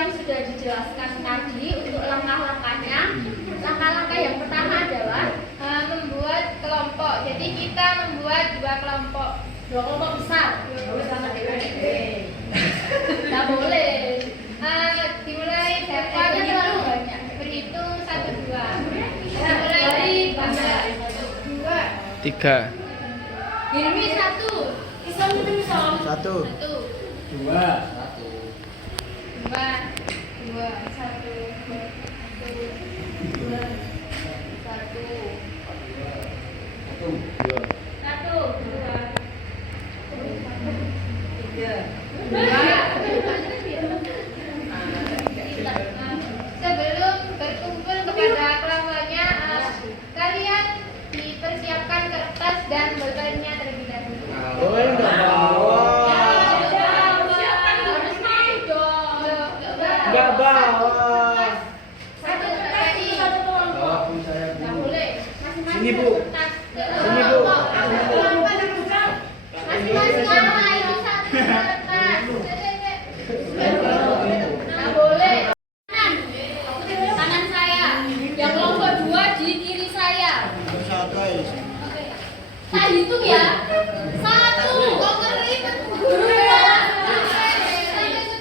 yang sudah dijelaskan tadi untuk langkah-langkahnya. Langkah-langkah yang pertama adalah membuat kelompok. Jadi kita membuat dua kelompok besar. Tidak boleh. Dimulai dari berhitung 1, 2. Dimulai dari bangsa 2, 3. Ini 1. Islam itu misal 1, 2, 2, 1, 2. Sebelum berkumpul kepada kelompoknya, kalian dipersiapkan kertas dan bolpennya terlebih dahulu. Enggak bawa. Satu tadi. Nggak boleh. Sini, Bu. Sini, Bu. Masing-masing apa itu satu kertas. Nggak boleh. Kanan saya. Yang kelompok 2 di kiri saya. Saya hitung ya. 1, 2, 3, 4, 5,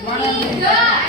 6, 2.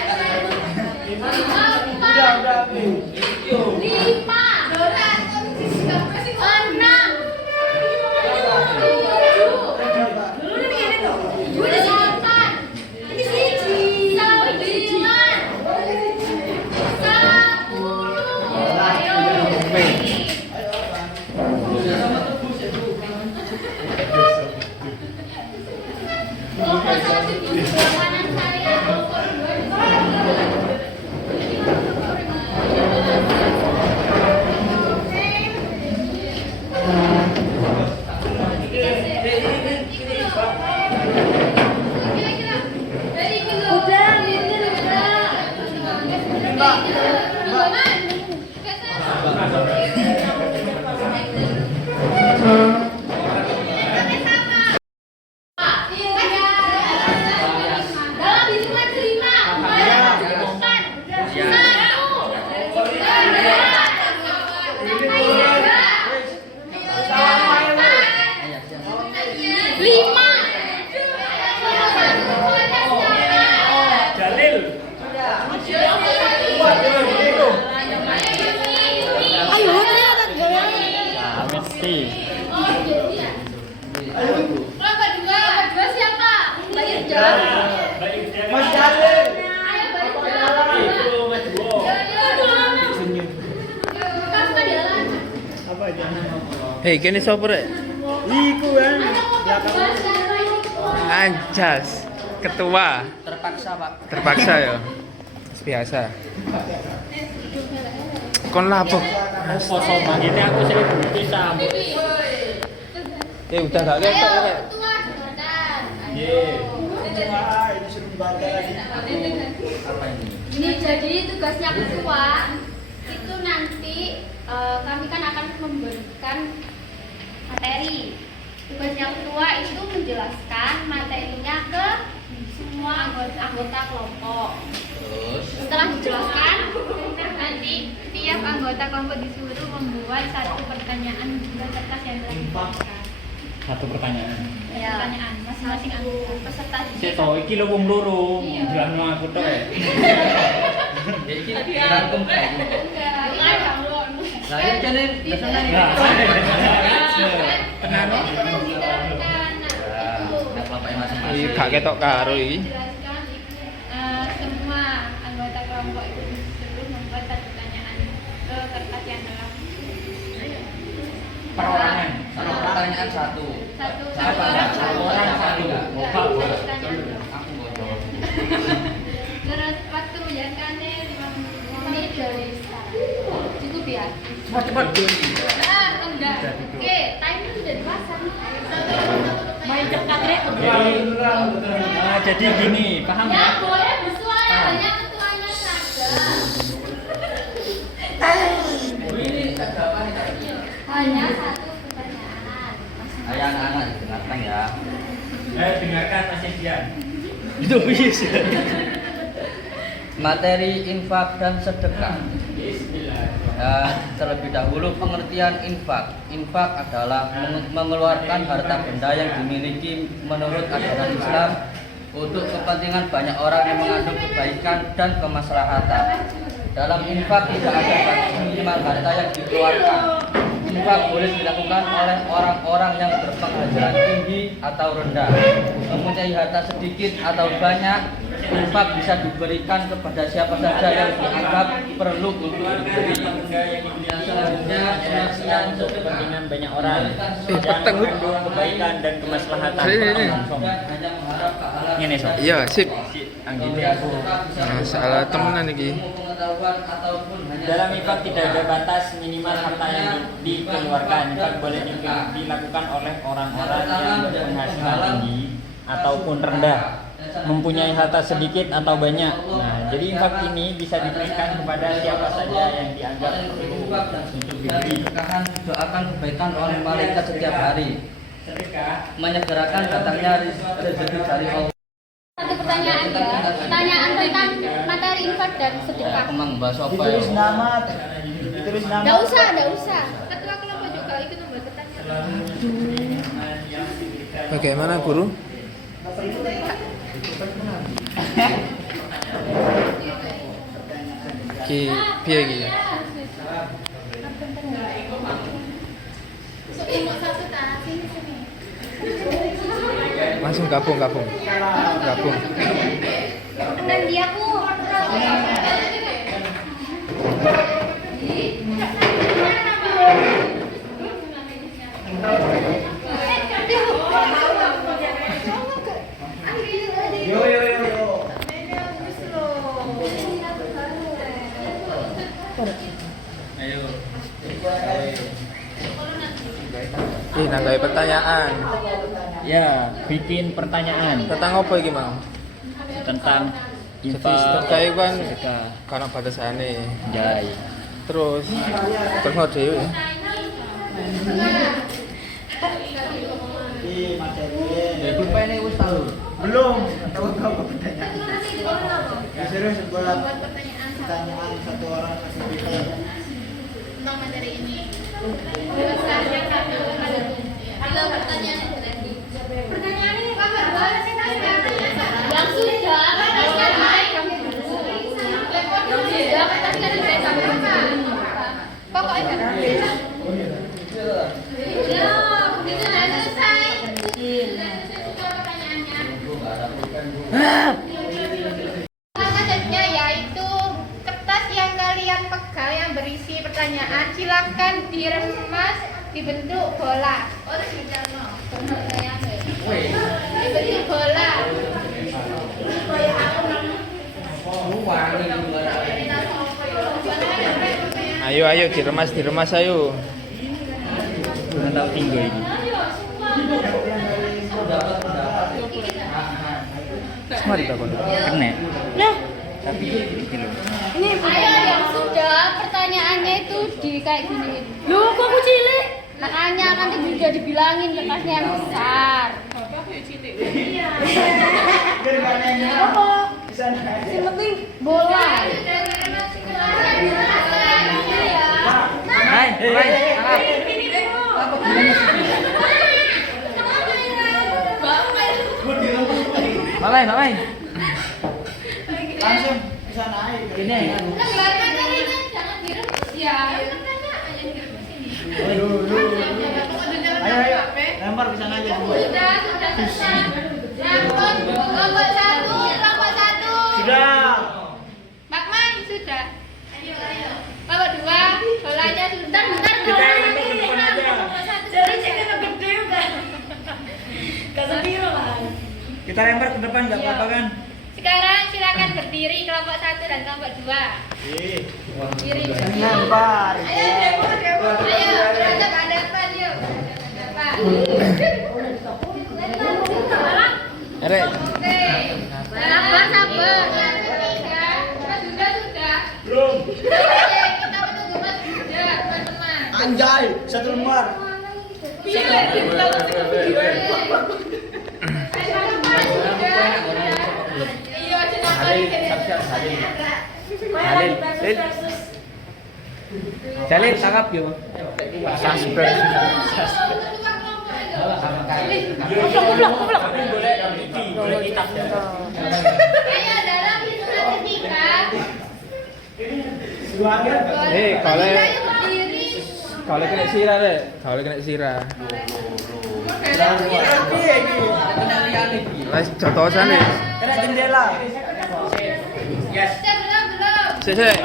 Hei, kene sapa rek? Iku kan. Anjas, ketua. Terpaksa, Pak. Terpaksa ya. Biasa. Kon lapo? Apa sombong ini aku sing bisa. Udah gak ketok rek. Ketua jabatan. Ini suruh baca lagi. Apa ini? Ini jadi tugasnya ketua itu nanti kami kan akan memberikan materi. Tugasnya ketua itu menjelaskan materinya ke semua anggota kelompok. Setelah dijelaskan, nanti tiap anggota kelompok disuruh membuat satu pertanyaan di kertas yang telah dijelaskan. Satu pertanyaan. Ya. Pertanyaan masing-masing anggota peserta didik. Saya tahu iki lho wong loro, jelasno aku tok ya. Iki rangkum kayak gitu. Lah ya jane biasane. Tenan. Iki gak ketok karo iki. Jelaskan semua anggota kelompok itu disuruh membuat satu pertanyaan ke kertas yang telah Perorangan. Satu pertanyaan satu. satu Orang satu. Aku mau jawab. Terus waktu menjalankannya 5 menit dari sekarang. Cukup ya? Cepat-cepat. Enggak. Oke, timer sudah dipasang. Main cepat rek. Jadi gini, paham ya? Ya boleh bersuara, hanya ketuanya saja. Hanya satu pertanyaan. Ayo anak-anak dengarkan ya. Dengarkan Mas Edian. Itu bisa. materi infak dan sedekah. Terlebih dahulu pengertian infak. Infak adalah mengeluarkan harta benda yang dimiliki menurut ajaran Islam untuk kepentingan banyak orang yang mengandung kebaikan dan kemaslahatan. Dalam infak tidak ada batas minimal harta yang dikeluarkan. Infak boleh dilakukan oleh orang-orang yang berpenghasilan tinggi atau rendah, mempunyai harta sedikit atau banyak. Infak bisa diberikan kepada siapa saja yang dianggap perlu untuk diberi. Selanjutnya pengertian Kepentingan banyak orang peteng. yang mengandung kebaikan dan kemaslahatan. Sini. hanya mengharap pahala. Ini sob. Iya, sip. Anggini aku. Masalah temenan iki. Dalam infak tidak ada batas minimal harta yang dikeluarkan. Infak boleh dilakukan oleh orang-orang yang berpenghasilan tinggi ataupun rendah, mempunyai harta sedikit atau banyak. Nah, jadi infak ini bisa diberikan kepada siapa saja yang dianggap perlu untuk diberi. Doakan kebaikan oleh malaikat setiap hari, menyegerakan datangnya rezeki dari Allah. Satu pertanyaan ya. Pertanyaan tentang materi infak dan sedekah. Emang bahas apa ya? Ditulis nama. Ditulis nama. Enggak usah. Ketua kelompok juga ikut membuat pertanyaan. Bagaimana, Guru? Ki piye iki? Langsung gabung. Dan dia ku. Yo. Ayo. Nanggapi pertanyaan. Ya, bikin pertanyaan Tentang apa iki, Mang? tentang Jadi infak sedekah itu kan sedekah. karena batasane. Jai. Terus ngono dhewe. Di materi. Ya pulpen ini wis tahu. Belum. Tahu pertanyaan. Serius buat pertanyaan satu orang masih bisa. Tentang materi ini. Ada pertanyaan berarti. Pertanyaan ini Bapak bahas yang sudah kertasnya naik. Yang sudah kertasnya naik sampai pokoknya. Ya, begitu sudah selesai. Pertanyaannya. Selanjutnya yaitu kertas yang kalian pegang yang berisi pertanyaan silakan diremas dibentuk bola. Oh, sudah mau. Dibentuk bola. Ayo diremas ayo. Nggak tahu tinggal ini. Semari takon. Kena. Nah, Tapi gitu. ini ayo yang sudah pertanyaannya itu di kayak gini. Loh, kok aku cilik? Makanya kan udah dibilangin kertasnya yang besar. Apa? Yang penting bola. Malai. Langsung ke sana aja. Gini ya. Lembar materinya jangan direbus ya. Pertanyaan yang direbus ini. Ayo. Lempar ke sana aja semua. Sudah selesai. Kelompok satu. Sudah. Makman sudah. Ayo. Kelompok dua, bolanya sudah. Bentar. Kita yang ke depan aja. Kelompok satu. Jadi jangan gede juga. Kita lempar ke depan nggak apa-apa kan? Sekarang silakan berdiri kelompok satu dan kelompok dua. Berdiri. Lempar. Ayo, beradab hadapan yuk. Hadapan. Arek. Oke. Sabar. Sudah. Belum. Oke, kita menunggu Mas Yuda, teman-teman. Anjay, satu lembar. Iya, Jalin tangkap yo. Suspek. Ayo dalam hitungan ketiga. Kalau Ayo berdiri. kalau kena sirah deh. Kalau kena sirah. Mas contohan nih. Kena jendela. Belum. Sik.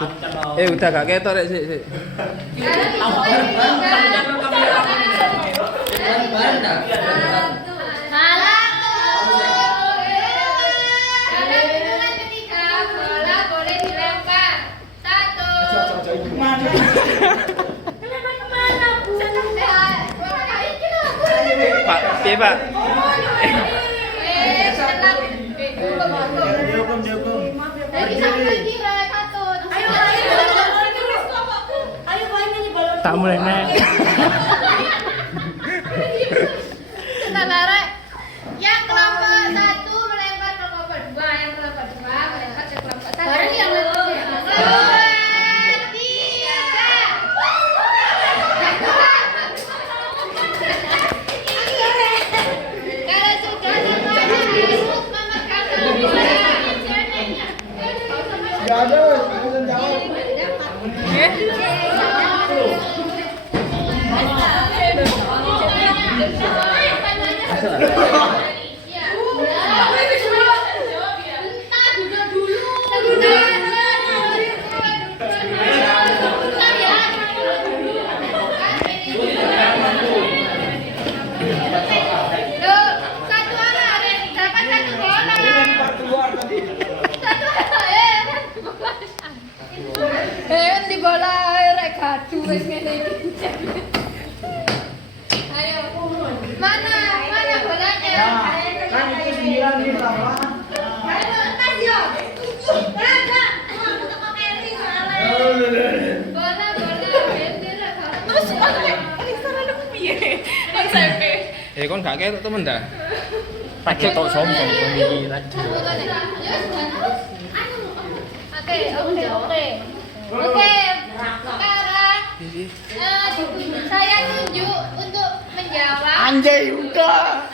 Udah gak ketok rek sik. Dalam hitungan ketiga, bola boleh dilempar. 1. Pak, piye Pak? Dihukum. Lagi satu lagi, satu. Tak mulai naik. Sebentar, Rek. Yang kelompok 1 melempar ke kelompok 2, yang kelompok 2 melempar ke kelompok 1. Bareng yang lempar. 2, 3. Kalau sudah semuanya harus memegang bola. Gak ada, langsung jawab. Satu arah, dapat satu bola. Lempar keluar tadi. Satu arah, di bola rek gadu wis ngene iki. Ayo. Mana bolanya? Kan itu 9 nih berapa? Ayo, tas yo. Kakak, mau toko Mary soalnya. Bola, bendera. Terus ini sarane ku piye? Konsepnya. Kon gak ketok temen dah. Tak ketok sombong iki lagi. Oke. Sekarang saya tunjuk untuk menjawab. Anjay udah.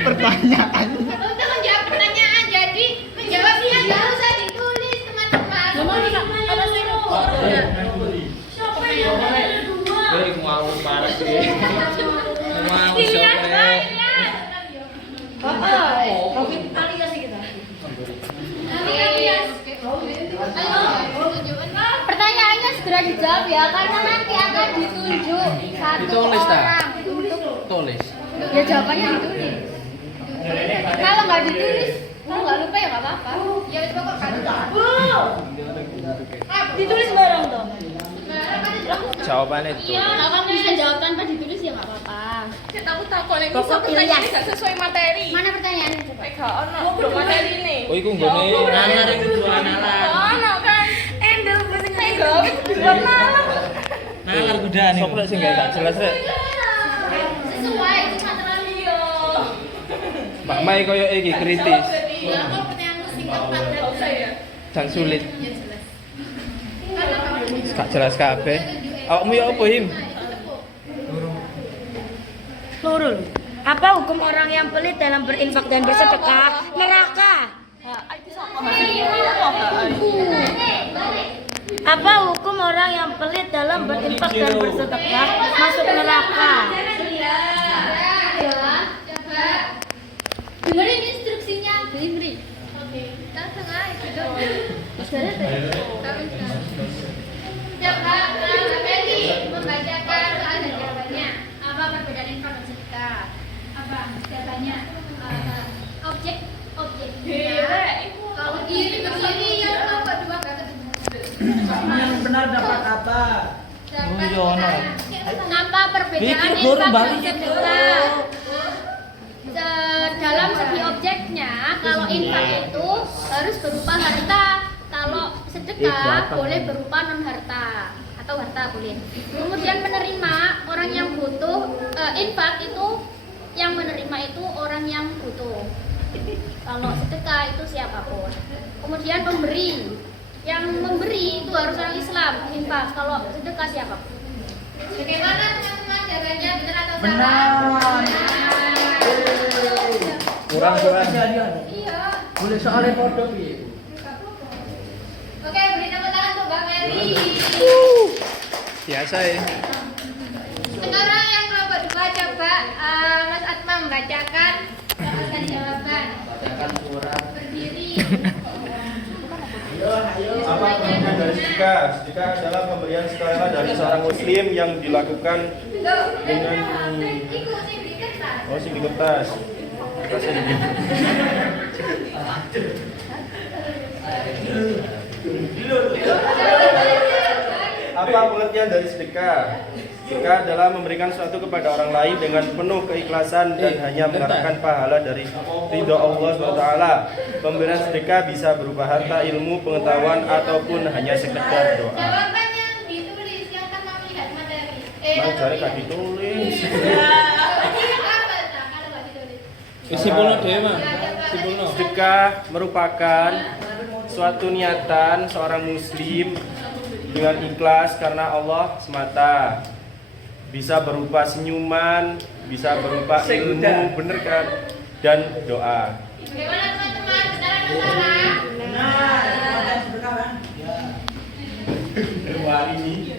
Pertanyaan. Untuk menjawab pertanyaan, jadi menjawabnya nggak usah ditulis teman-teman. Ada suruh. Siapa yang ada 2? Mau parah sih. Mau Dilihat, siapa? Pak. Pertanyaannya segera dijawab ya, karena nanti akan ditunjuk satu Ditulis, tak? orang untuk Tulis. ya jawabannya ditulis. Kalau nggak ditulis, kalau nggak lupa ya nggak apa-apa. Ya wis pokok kan. Ditulis bareng dong. Jawabannya itu. Kalau kamu bisa jawab tanpa ditulis ya nggak apa-apa. Aku takut nih, Pokok pertanyaan pilihan. gak sesuai materi. Mana pertanyaannya coba? Gak ono, belum materi nih. Oh, iku nggone Nalar iku dua nalar. Ono kan? Endel bahasa gawe buat nalar. Nalar kuda nih. Sok rek sing gak jelas rek. Sesuai cuma terlalu yo. Mbak Mai koyo iki kritis. Ya kok pertanyaan singkat padat saya. Dan sulit. Ya jelas. Karena kamu Gak jelas kabeh. Awakmu ya apa, Him? Nurul, apa hukum orang yang pelit dalam berinfak dan bersedekah? Neraka. Apa hukum orang yang pelit dalam berinfak dan bersedekah? Masuk neraka. coba dengerin instruksinya, beri. Oke. Langsung aja gitu. Coba Meli membacakan soal dan jawabannya. Apa perbedaan infak dan sedekah? Apa jawabannya? Objeknya. Kalau diri berdiri yang nomor 2 kata Yang benar dapat apa? Apa perbedaan infak dan sedekah? Dalam segi objeknya, kalau infak itu harus berupa harta, kalau sedekah boleh berupa non harta atau harta boleh. Kemudian menerima orang yang butuh infak itu yang menerima itu orang yang butuh. Kalau sedekah itu siapapun. Kemudian pemberi, yang memberi itu harus orang Islam, infak. Kalau sedekah siapapun. Bagaimana teman-teman jawabannya, benar atau salah? Kurang. Iya. Boleh soalnya foto piye? Oke, beri tepuk tangan untuk Bang Eri. Biasa ya. Sekarang yang kelompok 2 coba Mas Atma membacakan jawaban. Bacakan surat. Berdiri. Apa pengertian dari sedekah? Sedekah adalah pemberian sukarela dari seorang muslim yang dilakukan dengan sing di kertas. Kertas ini. Apa pengertian dari sedekah? Sedekah adalah memberikan sesuatu kepada orang lain dengan penuh keikhlasan dan hanya mengharapkan pahala dari ridho Allah SWT. Pemberian sedekah bisa berupa harta, ilmu, pengetahuan, ataupun hanya sekedar doa. Jawaban yang ditulis yang tanpa melihat materi. Mang jare gak ditulis. Simpulno dhewe, Mas. Simpulno. Sedekah merupakan suatu niatan seorang muslim dengan ikhlas karena Allah semata. Bisa berupa senyuman, bisa berupa ilmu, bener kan? Dan doa. Bagaimana teman-teman? Benar atau salah? Wah ini.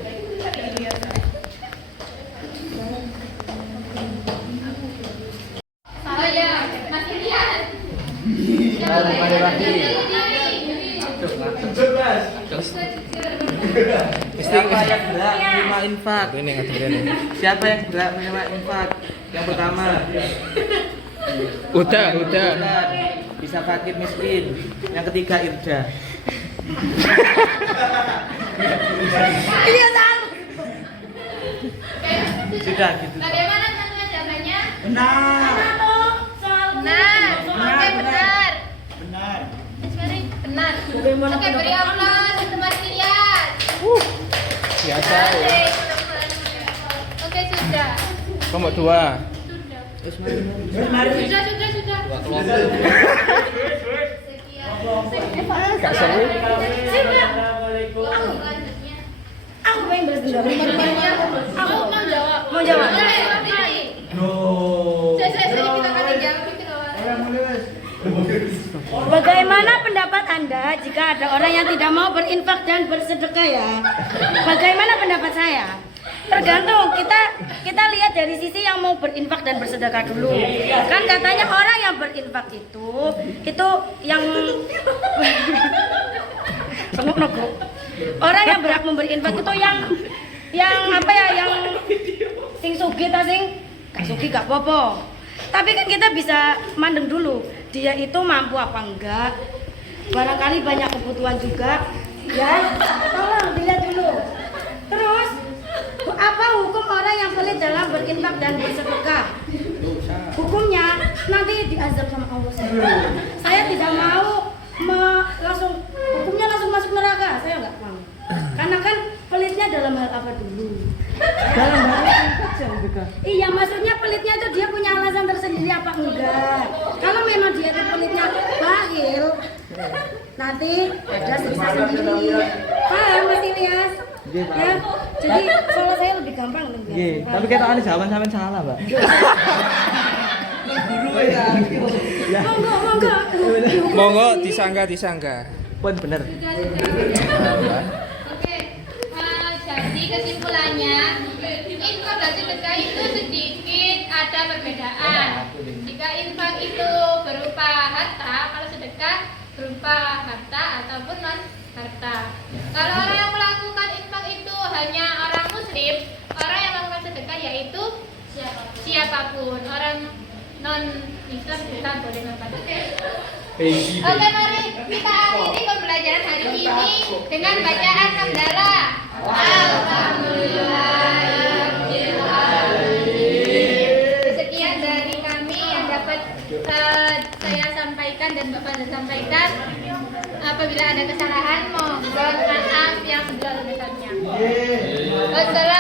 Salah ya, masih lihat. Kembali lagi. Siapa yang berhak menerima infak? Ini ngatur ini. Siapa yang berhak menerima infak? Yang pertama, Udah. bisa fakir miskin. Yang ketiga irja. Iya salah. Sudah gitu. Bagaimana teman-teman jawabannya? Benar. Benar. Oke, benar. Benar. Benar. Bagaimana Oke, beri pendapat aplaus untuk Mas Riyad. Biasa ya. Oke, sudah. Kelompok 2. Sudah. Dua kelompok. Sekian. Gak seru. Assalamualaikum. Selanjutnya. Aku pengen berpendapat. Aku mau jawab. Mau jawab? No. Saya kita kasih jawab itu loh. Orang mulus. Bagaimana pendapat Anda jika ada orang yang tidak mau berinfak dan bersedekah ya? Bagaimana pendapat saya? Tergantung, kita lihat dari sisi yang mau berinfak dan bersedekah dulu. Kan katanya orang yang berinfak itu yang senguk nogo. Orang yang berhak memberi infak itu yang apa ya, yang sing sugih ta sing gak sugih gak apa-apa. Tapi kan kita bisa mandeng dulu, dia itu mampu apa enggak. Barangkali banyak kebutuhan juga, ya. Tolong dilihat dulu. Terus, apa hukum orang yang pelit dalam berinfak dan bersedekah? Hukumnya nanti diazab sama Allah. Saya tidak mau langsung hukumnya langsung masuk neraka. Saya nggak mau. Karena kan pelitnya dalam hal apa dulu? Dalam bahasa infak sedekah. Iya, maksudnya pelitnya itu dia punya alasan tersendiri apa enggak? Kalau memang dia itu pelitnya bakhil, nanti ada siksa sendiri. Paham Mas Ilyas? Iya, paham. Ya, jadi soal saya lebih gampang nih. Nggih, tapi ketokane jawaban sampean salah, Mbak. Ya. Monggo. Monggo disangga. Pun bener. Oke, jadi kesimpulannya infak dan sedekah itu sedikit ada perbedaan. Jika infak itu berupa harta, kalau sedekah berupa harta ataupun non harta. Kalau orang yang melakukan infak itu hanya orang muslim, orang yang melakukan sedekah yaitu siapapun. Orang non Islam kita boleh melakukan. Oke, mari kita akhiri pembelajaran hari ini dengan bacaan hamdalah. Alhamdulillahirobbilalamin. Sekian dari kami yang dapat saya sampaikan dan Bapak sampaikan. Apabila ada kesalahan, mohon maaf yang sebesar-besarnya. Wassalamualaikum.